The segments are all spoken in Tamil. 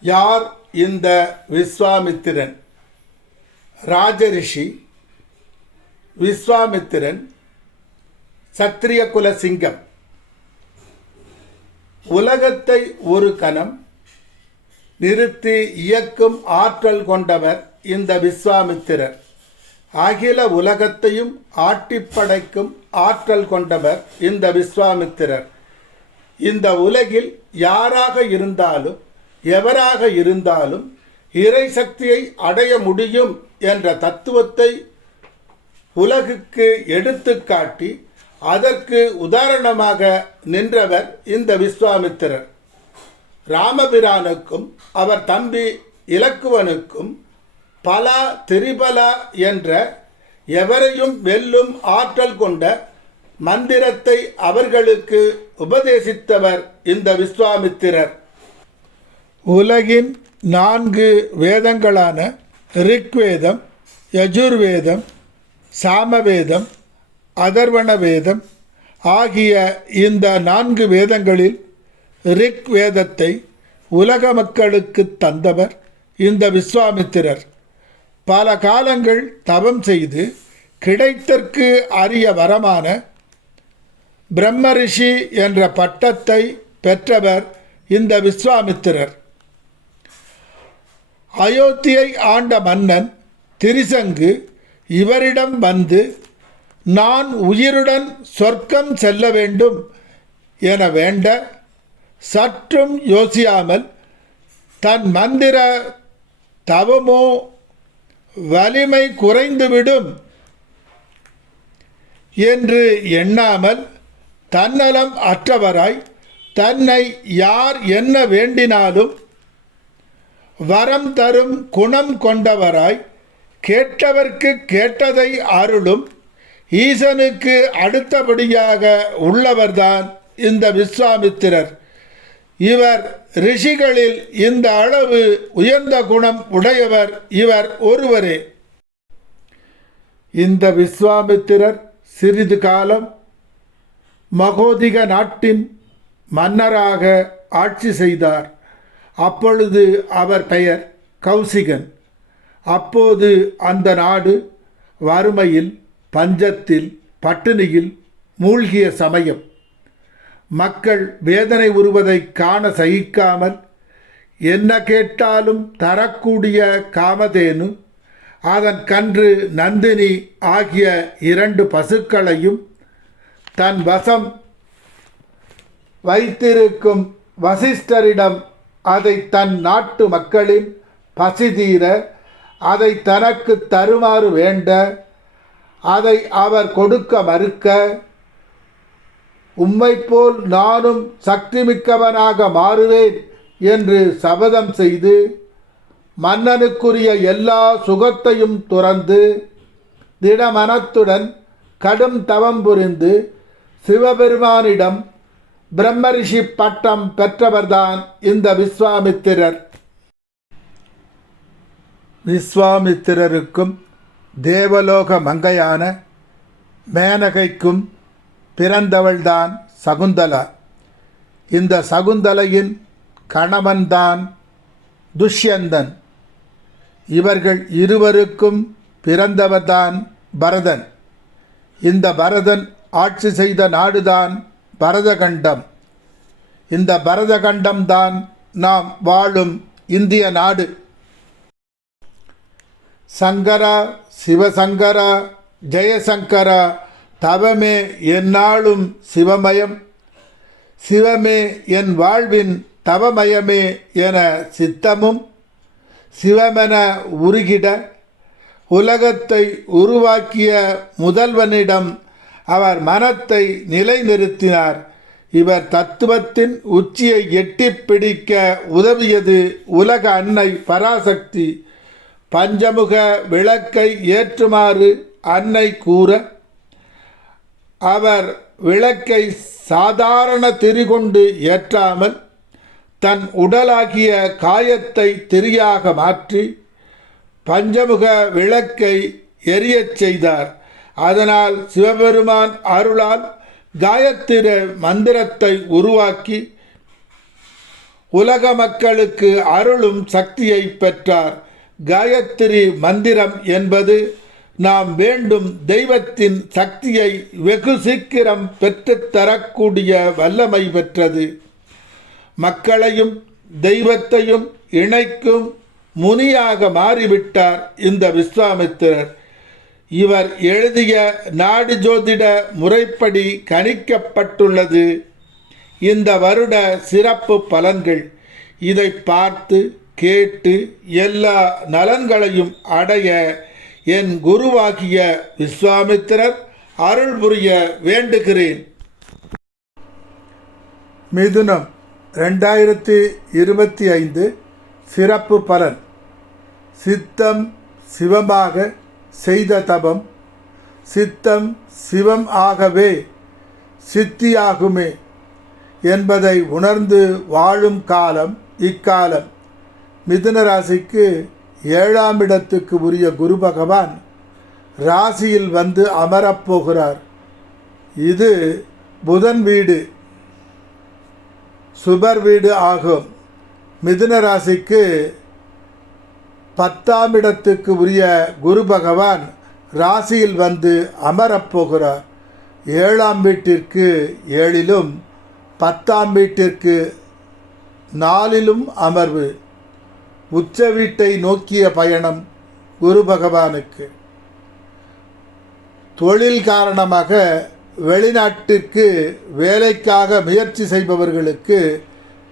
யார் இந்த விஸ்வாமித்திரன்? ராஜரிஷி விஸ்வாமித்திரன் சத்திரிய குல சிங்கம். உலகத்தை ஒரு கணம் நிறுத்தி இயக்கும் ஆற்றல் கொண்டவர் இந்த விஸ்வாமித்திரர். அகில உலகத்தையும் ஆட்டிப்படைக்கும் ஆற்றல் கொண்டவர் இந்த விஸ்வாமித்திரர். இந்த உலகில் யாராக இருந்தாலும் எவராக இருந்தாலும் இறை சக்தியை அடைய முடியும் என்ற தத்துவத்தை உலகுக்கு எடுத்துக்காட்டி அதற்கு உதாரணமாக நின்றவர் இந்த விஸ்வாமித்திரர். ராமபிரானுக்கும் அவர் தம்பி இலக்குவனுக்கும் பலா திரிபலா என்ற எவரையும் வெல்லும் ஆற்றல் கொண்ட மந்திரத்தை அவர்களுக்கு உபதேசித்தவர் இந்த விஸ்வாமித்திரர். உலகின் நான்கு வேதங்களான ரிக்வேதம் யஜுர்வேதம் சாமவேதம் அதர்வண வேதம் ஆகிய இந்த நான்கு வேதங்களில் ரிக் வேதத்தை உலக மக்களுக்கு தந்தவர் இந்த விஸ்வாமித்திரர். பல காலங்கள் தவம் செய்து கிடைத்தற்கு அரிய வரமான பிரம்மரிஷி என்ற பட்டத்தை பெற்றவர் இந்த விஸ்வாமித்திரர். அயோத்தியை ஆண்ட மன்னன் திரிசங்கு இவரிடம் வந்து நான் உயிருடன் சொர்க்கம் செல்ல வேண்டும் என வேண்ட சற்றும் யோசியாமல் தன் மந்திர தவமோ வலிமை குறைந்துவிடும் என்று எண்ணாமல் தன்னலம் அற்றவராய் தன்னை யார் என்ன வேண்டினாலும் வரம் தரும் குணம் கொண்டவராய் கேட்டவர்க்கு கேட்டதை அருளும் ஈசனுக்கு அடுத்தபடியாக உள்ளவர்தான் இந்த விஸ்வாமித்திரர். இவர் ரிஷிகளில் இந்த அளவு உயர்ந்த குணம் உடையவர் இவர் ஒருவரே. இந்த விஸ்வாமித்திரர் சிறிது காலம் மகோதிக நாட்டின் மன்னராக ஆட்சி செய்தார். அப்பொழுது அவர் பெயர் கௌசிகன். அப்போது அந்த நாடு வறுமையில் பஞ்சத்தில் பட்டினியில் மூழ்கிய சமயம். மக்கள் வேதனை உருவதை காண சகிக்காமல் என்ன கேட்டாலும் தரக்கூடிய காமதேனு அதன் கன்று நந்தினி ஆகிய இரண்டு பசுக்களையும் தன் வசம் வைத்திருக்கும் வசிஷ்டரிடம் அதை தன் நாட்டு மக்களின் பசி தீர அதை தனக்கு தருமாறு வேண்ட அதை அவர் கொடுக்க மறுக்க உம்மை போல் நானும் சக்திமிக்கவனாக மாறுவேன் என்று சபதம் செய்து மன்னனுக்குரிய எல்லா சுகத்தையும் துறந்து திடமனத்துடன் கடும் தவம் புரிந்து சிவபெருமானிடம் பிரம்மரிஷி பட்டம் பெற்றவர்தான் இந்த விஸ்வாமித்திரர். விஸ்வாமித்திரருக்கும் தேவலோக மங்கையான மேனகைக்கும் பிறந்தவள்தான் சகுந்தலா. இந்த சகுந்தலையின் கணவன்தான் துஷ்யந்தன். இவர்கள் இருவருக்கும் பிறந்தவர்தான் பரதன். இந்த பரதன் ஆட்சி செய்த நாடுதான் பரதகண்டம். இந்த பரதகண்டம்தான் நாம் வாழும் இந்திய நாடு. சங்கரா சிவசங்கரா ஜெயசங்கரா தவமே எந்நாளும் சிவமயம். சிவமே என் வாழ்வின் தவமயமே என சித்தமும் சிவமென உருகிட. உலகத்தை உருவாக்கிய முதல்வனிடம் அவர் மனத்தை நிலைநிறுத்தினார். இவர் தத்துவத்தின் உச்சியை எட்டிப் பிடிக்க உதவியது உலக அன்னை பராசக்தி. பஞ்சமுக விளக்கை ஏற்றுமாறு அன்னை கூற அவர் விளக்கை சாதாரண திரிகொண்டு ஏற்றாமல் தன் உடலாகிய காயத்தை திரியாக மாற்றி பஞ்சமுக விளக்கை எரியச் செய்தார். அதனால் சிவபெருமான் அருளால் காயத்திர மந்திரத்தை உருவாக்கி உலக மக்களுக்கு அருளும் சக்தியை பெற்றார். காயத்ரி மந்திரம் என்பது நாம் வேண்டும் தெய்வத்தின் சக்தியை வெகு சீக்கிரம் பெற்றுத்தரக்கூடிய வல்லமை பெற்றது. மக்களையும் தெய்வத்தையும் இணைக்கும் முனியாக மாறிவிட்டார் இந்த விஸ்வாமித்திரர். இவர் எழுதிய நாடு ஜோதிட முறைப்படி கணிக்கப்பட்டுள்ளது. இந்த வருட சிறப்பு பலன்கள். இதை பார்த்து கேட்டு எல்லா நலன்களையும் அடைய என் குருவாகிய விஸ்வாமித்திரர் அருள் புரிய வேண்டுகிறேன். மிதுனம் ரெண்டாயிரத்தி இருபத்தி ஐந்து சிறப்பு பலன். சித்தம் சிவமாக செய்த தபம் சித்தம் சிவம் ஆகவே சித்தியாகுமே என்பதை உணர்ந்து வாழும் காலம் இக்காலம். மிதுன ராசிக்கு ஏழாம் இடத்துக்கு உரிய குரு பகவான் ராசியில் வந்து அமரப்போகிறார் இது புதன் வீடு சுபர் வீடு ஆகும். மிதுன ராசிக்கு பத்தாம் இடத்துக்கு உரிய குரு பகவான் ராசியில் வந்து அமரப்போகிறார் ஏழாம் வீட்டிற்கு ஏழிலும் பத்தாம் வீட்டிற்கு நாலிலும் அமர்வு. உச்ச வீட்டை நோக்கிய பயணம் குரு பகவானுக்கு. தொழில் காரணமாக வெளிநாட்டிற்கு வேலைக்காக முயற்சி செய்பவர்களுக்கு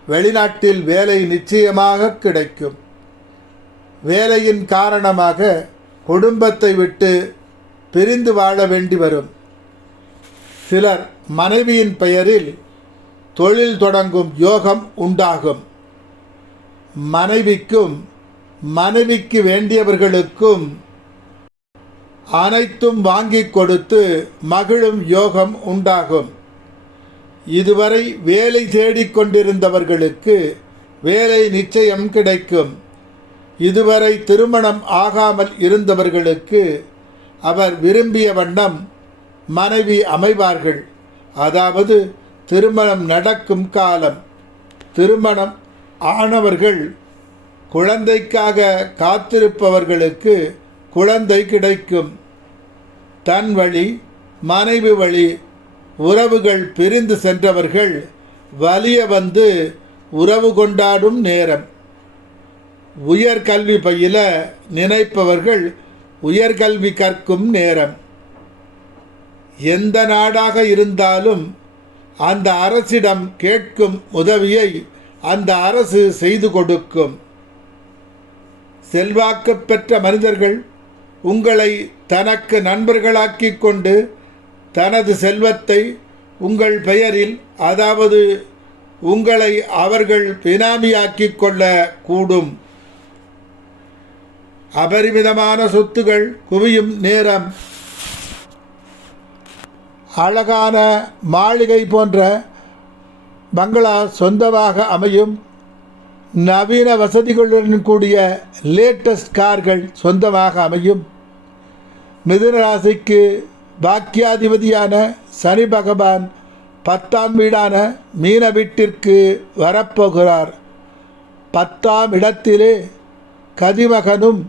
வெளிநாட்டில் வேலை நிச்சயமாக கிடைக்கும். வேலையின் காரணமாக குடும்பத்தை விட்டு பிரிந்து வாழ வேண்டி வரும். சிலர் மனைவியின் பெயரில் தொழில் தொடங்கும் யோகம் உண்டாகும். மனைவிக்கும் மனைவிக்கு வேண்டியவர்களுக்கும் அனைத்தும் வாங்கிக் கொடுத்து மகிழும் யோகம் உண்டாகும். இதுவரை வேலை தேடிக் கொண்டிருந்தவர்களுக்கு வேலை நிச்சயம் கிடைக்கும். இதுவரை திருமணம் ஆகாமல் இருந்தவர்களுக்கு அவர் விரும்பிய வண்ணம் மனைவி அமைவார்கள். அதாவது திருமணம் நடக்கும் காலம். திருமணம் ஆனவர்கள் குழந்தைக்காக காத்திருப்பவர்களுக்கு குழந்தை கிடைக்கும். தன் வழி மனைவி வழி உறவுகள் பிரிந்து சென்றவர்கள் வலிய வந்து உறவு கொண்டாடும் நேரம். உயர்கல்வி பயில நினைப்பவர்கள் உயர்கல்வி கற்கும் நேரம். எந்த நாடாக இருந்தாலும் அந்த அரசிடம் கேட்கும் உதவியை அந்த அரசு செய்து கொடுக்கும். செல்வாக்கு பெற்ற மனிதர்கள் உங்களை தனக்கு நண்பர்களாக்கிக் கொண்டு தனது செல்வத்தை உங்கள் பெயரில் அதாவது உங்களை அவர்கள் பினாமியாக்கிக் கொள்ள கூடும் அபரிமிதமான சொத்துகள் குவியும் நேரம். அழகான மாளிகை போன்ற பங்களா சொந்தமாக அமையும். நவீன வசதிகளுடன் கூடிய லேட்டஸ்ட் கார்கள் சொந்தமாக அமையும். மிதுன ராசிக்கு பாக்கியாதிபதியான சனி பகவான் பத்தாம் வீடான மீன வீட்டிற்கு வரப்போகிறார். பத்தாம் இடத்திலே கதிமகனும்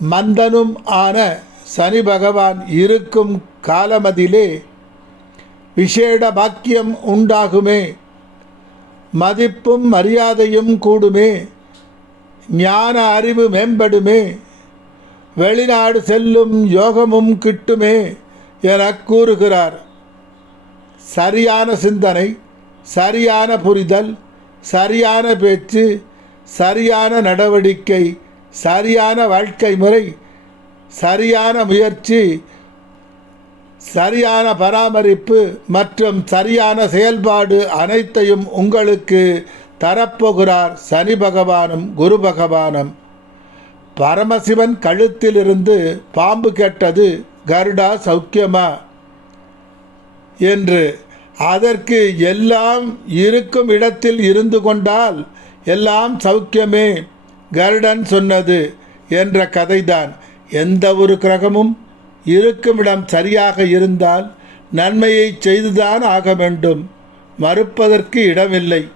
மந்தனும் ஆன சனி பகவான் இருக்கும் காலமதிலே விசேட பாக்கியம் உண்டாகுமே. மதிப்பும் மரியாதையும் கூடுமே. ஞான அறிவு மேம்படுமே. வெளிநாடு செல்லும் யோகமும் கிட்டுமே என கூறுகிறார். சரியான சிந்தனை சரியான புரிதல் சரியான பேச்சு சரியான நடவடிக்கை சரியான வாழ்க்கை முறை சரியான முயற்சி சரியான பராமரிப்பு மற்றும் சரியான செயல்பாடு அனைத்தையும் உங்களுக்கு தரப்போகிறார் சனி பகவானும் குரு பகவானும். பரமசிவன் கழுத்திலிருந்து பாம்பு கேட்டது கருடா சௌக்கியமா? என்று. அதற்கு எல்லாம் இருக்கும் இடத்தில் இருந்து கொண்டால் எல்லாம் சௌக்கியமே. கருடன் சொன்னது என்ற கதைதான். எந்த ஒரு கிரகமும் இருக்குமிடம் சரியாக இருந்தால் நன்மையை செய்துதான் ஆக வேண்டும். மறுப்பதற்கு இடமில்லை.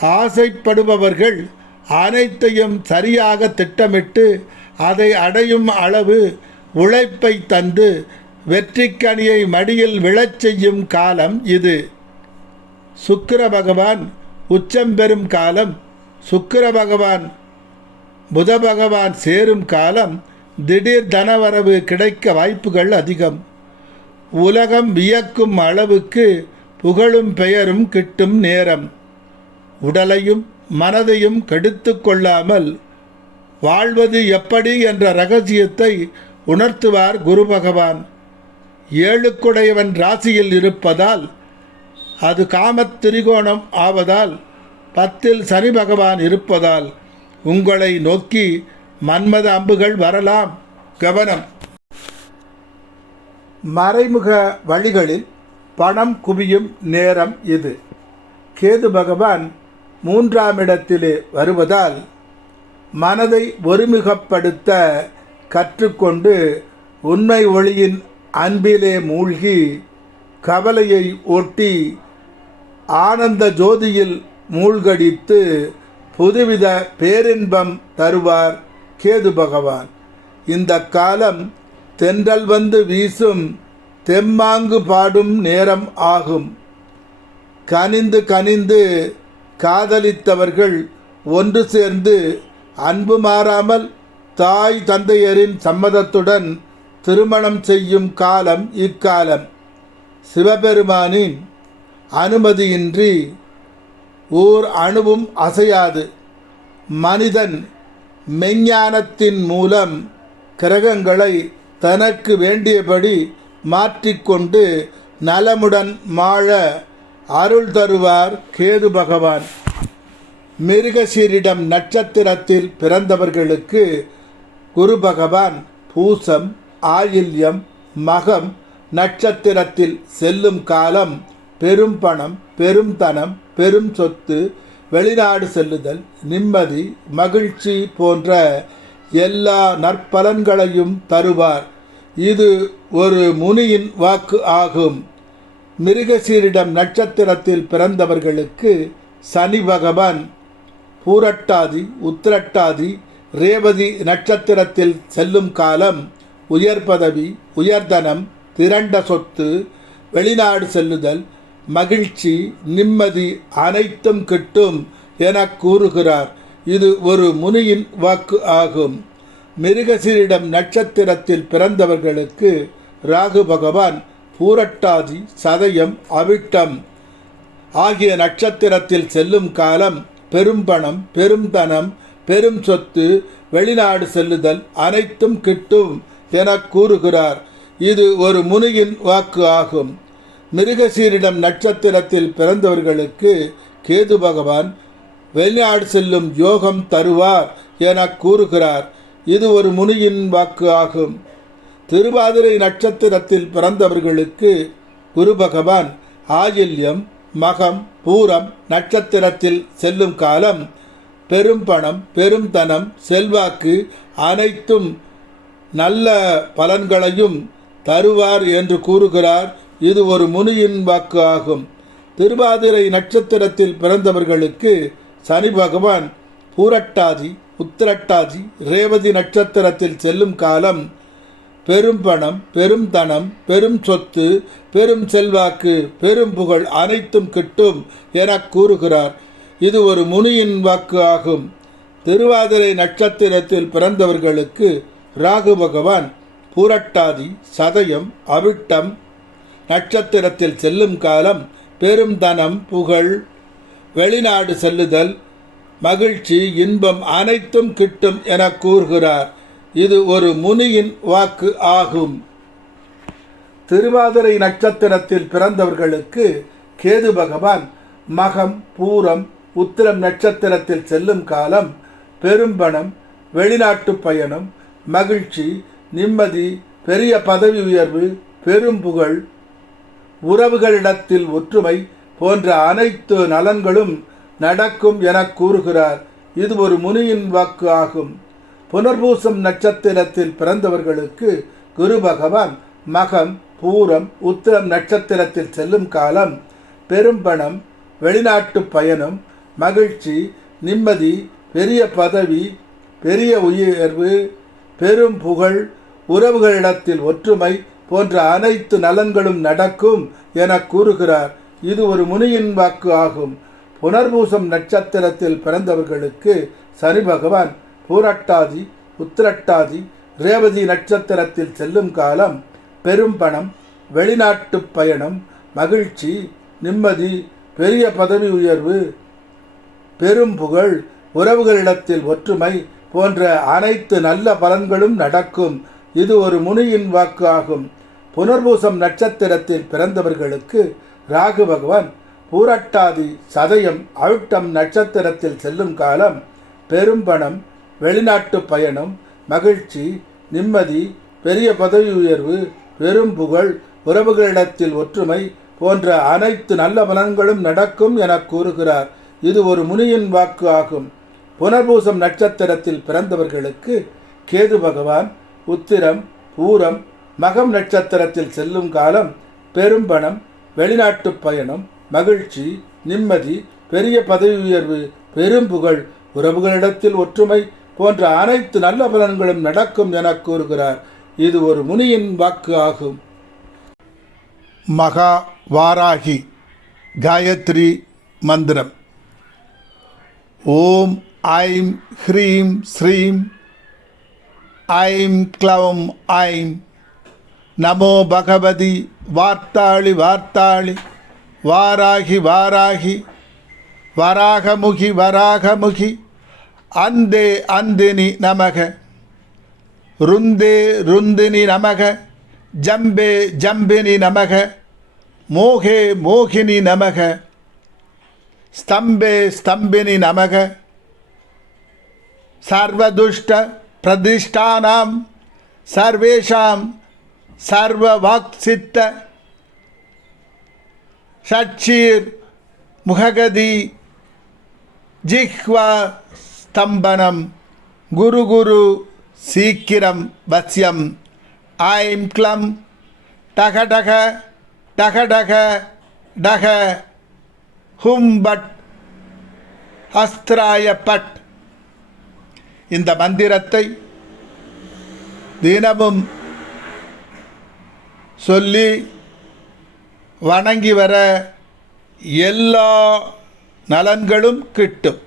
ஆசைப்படுபவர்கள் அனைத்தையும் சரியாக திட்டமிட்டு அதை அடையும் அளவு உழைப்பை தந்து வெற்றிக்கனியை மடியில் விழச் செய்யும் காலம் இது. சுக்கிர பகவான் உச்சம் பெறும் காலம் சுக்கிர பகவான் புத பகவான் சேரும் காலம் திடீர் தனவரவு கிடைக்க வாய்ப்புகள் அதிகம். உலகம் வியக்கும் அளவுக்கு புகழும் பெயரும் கிட்டும் நேரம். உடலையும் மனதையும் கெடுத்து கொள்ளாமல் வாழ்வது எப்படி என்ற ரகசியத்தை உணர்த்துவார் குரு பகவான். ஏழுக்குடையவன் ராசியில் இருப்பதால் அது காமத் திரிகோணம் ஆவதால் பத்தில் சனி பகவான் இருப்பதால் உங்களை நோக்கி மன்மத அம்புகள் வரலாம். கவனம். மறைமுக வழிகளில் பணம் குவியும் நேரம் இது. கேது பகவான் மூன்றாம் இடத்திலே வருவதால் மனதை ஒருமுகப்படுத்த கற்றுக்கொண்டு உண்மை ஒளியின் அன்பிலே மூழ்கி கவலையை ஒட்டி ஆனந்த ஜோதியில் மூழ்கடித்து புதுவித பேரின்பம் தருவார் கேது பகவான். இந்த காலம் தென்றல் வந்து வீசும் தெம்மாங்கு பாடும் நேரம் ஆகும். கனிந்து கனிந்து காதலித்தவர்கள் ஒன்று சேர்ந்து அன்பு மாறாமல் தாய் தந்தையரின் சம்மதத்துடன் திருமணம் செய்யும் காலம் இக்காலம். சிவபெருமானின் அனுமதியின்றி ஓர் அணுவும் அசையாது. மனிதன் மெஞ்ஞானத்தின் மூலம் கிரகங்களை தனக்கு வேண்டியபடி மாற்றிக்கொண்டு நலமுடன் மாழ அருள் தருவார் கேது பகவான். மிருகசீரிடம் நட்சத்திரத்தில் பிறந்தவர்களுக்கு குரு பகவான் பூசம் ஆயில்யம் மகம் நட்சத்திரத்தில் செல்லும் காலம் பெரும் பணம் பெரும் தனம் பெரும் சொத்து வெளிநாடு செல்லுதல் நிம்மதி மகிழ்ச்சி போன்ற எல்லா நற்பலன்களையும் தருவார். இது ஒரு முனியின் வாக்கு ஆகும். மிருகசீரிடம் நட்சத்திரத்தில் பிறந்தவர்களுக்கு சனி பகவான் பூரட்டாதி உத்திரட்டாதி ரேவதி நட்சத்திரத்தில் செல்லும் காலம் உயர் பதவி உயர்தனம் திரண்ட சொத்து வெளிநாடு செல்லுதல் மகிழ்ச்சி நிம்மதி அனைத்தும் கிட்டும் என கூறுகிறார். இது ஒரு முனியின் வாக்கு ஆகும். மிருகசீரிடம் நட்சத்திரத்தில் பிறந்தவர்களுக்கு ராகு பகவான் பூரட்டாதி சதயம் அவிட்டம். ஆகிய நட்சத்திரத்தில் செல்லும் காலம் பெரும் பணம் பெரும் தனம் பெரும் சொத்து வெளிநாடு செல்லுதல் அனைத்தும் கிட்டும் என கூறுகிறார். இது ஒரு முனியின் வாக்கு ஆகும். மிருகசீரிடம் நட்சத்திரத்தில் பிறந்தவர்களுக்கு கேது பகவான் வெளிநாடு செல்லும் யோகம் தருவார் என கூறுகிறார். இது ஒரு முனியின் வாக்கு ஆகும். திருவாதிரை நட்சத்திரத்தில் பிறந்தவர்களுக்கு குரு பகவான் ஆயில்யம் மகம் பூரம் நட்சத்திரத்தில் செல்லும் காலம் பெரும் பணம் பெரும் தனம் செல்வாக்கு அனைத்தும் நல்ல பலன்களையும் தருவார் என்று கூறுகிறார். இது ஒரு முனியின் வாக்கு ஆகும் திருவாதிரை நட்சத்திரத்தில் பிறந்தவர்களுக்கு சனி பகவான் பூரட்டாதி உத்திரட்டாதி ரேவதி நட்சத்திரத்தில் செல்லும் காலம் பெரும் பணம் பெரும் தனம் பெரும் சொத்து பெரும் செல்வாக்கு பெரும் புகழ் அனைத்தும் கிட்டும் என கூறுகிறார். இது ஒரு முனியின் வாக்கு ஆகும். திருவாதிரை நட்சத்திரத்தில் பிறந்தவர்களுக்கு ராகு பகவான் பூரட்டாதி சதயம் அவிட்டம் நட்சத்திரத்தில் செல்லும் காலம் பெரும் தனம் புகழ் வெளிநாடு செல்லுதல் மகிழ்ச்சி இன்பம் அனைத்தும் கிட்டும் என கூறுகிறார். இது ஒரு முனியின் வாக்கு ஆகும். திருவாதிரை நட்சத்திரத்தில் பிறந்தவர்களுக்கு கேது பகவான் மகம் பூரம் உத்திரம் நட்சத்திரத்தில் செல்லும் காலம் பெரும்பணம் வெளிநாட்டு பயணம் மகிழ்ச்சி நிம்மதி பெரிய பதவி உயர்வு பெரும் புகழ் உறவுகளிடத்தில் ஒற்றுமை போன்ற அனைத்து நலன்களும் நடக்கும் என கூறுகிறார். இது ஒரு முனியின் வாக்கு ஆகும். புனர்பூசம் நட்சத்திரத்தில் பிறந்தவர்களுக்கு குரு பகவான் மகம் பூரம் உத்திரம் நட்சத்திரத்தில் செல்லும் காலம் பெரும்பணம் வெளிநாட்டு பயணம் மகிழ்ச்சி நிம்மதி பெரிய பதவி பெரிய உயர்வு பெரும் புகழ் உறவுகளிடத்தில் ஒற்றுமை போன்ற அனைத்து நலன்களும் நடக்கும் என கூறுகிறார். இது ஒரு முனியின் வாக்கு ஆகும். புனர்பூசம் நட்சத்திரத்தில் பிறந்தவர்களுக்கு சனி பகவான் பூரட்டாதி உத்திரட்டாதி ரேவதி நட்சத்திரத்தில் செல்லும் காலம் பெரும் பணம் வெளிநாட்டு பயணம் மகிழ்ச்சி நிம்மதி பெரிய பதவி உயர்வு பெரும் புகழ் உறவுகளிடத்தில் ஒற்றுமை போன்ற அனைத்து நல்ல பலன்களும் நடக்கும். இது ஒரு முனியின் வாக்கு ஆகும் புனர்பூசம் நட்சத்திரத்தில் பிறந்தவர்களுக்கு ராகு பகவான் பூரட்டாதி சதயம் அழுட்டம் நட்சத்திரத்தில் செல்லும் காலம் பெரும்பணம் வெளிநாட்டு பயணம் மகிழ்ச்சி நிம்மதி பெரிய பதவி உயர்வு பெரும் புகழ் உறவுகளிடத்தில் ஒற்றுமை போன்ற அனைத்து நல்ல பலன்களும் நடக்கும் என கூறுகிறார். இது ஒரு முனியின் வாக்கு ஆகும். புனர்பூசம் நட்சத்திரத்தில் பிறந்தவர்களுக்கு கேது பகவான் உத்திரம் பூரம் மகம் நட்சத்திரத்தில் செல்லும் காலம் பெரும் பணம் வெளிநாட்டு பயணம் மகிழ்ச்சி நிம்மதி பெரிய பதவி உயர்வு பெரும் புகழ் உறவுகளிடத்தில் ஒற்றுமை போன்ற அனைத்து நல்ல பலன்களும் நடக்கும் என கூறுகிறார். இது ஒரு முனியின் வாக்கு ஆகும். மகா வாராகி காயத்ரி மந்திரம். ஓம் ஐம் ஹ்ரீம் ஸ்ரீம் ஐம் க்ளௌம் ஐம் நமோ பகவதி வார்த்தாளி வார்த்தாளி வாராகி வாராகி வராகமுகி வராகமுகி அந்தே அந்தினி நமக ருந்தே ருந்தினி நமக ஜம்பே ஜம்பினி நமக மோகே மோகினி நமக स्तम्भे स्तम्भिनि नमः பிரதிஷ்டானாம். சர்வேஷாம் சர்வவாக்சித்த ஷட்சீர் முககதி ஜிஹ்வா ஸ்தம்பனம். குரு குரு சீக்கிரம் வசியம் ஐம் க்ளம். டக டக டக. டக டக ஹும்பட் அஸ்திராய பட். இந்த மந்திரத்தை தினமும் சொல்லி வணங்கி வர எல்லா நலன்களும் கிட்டும்.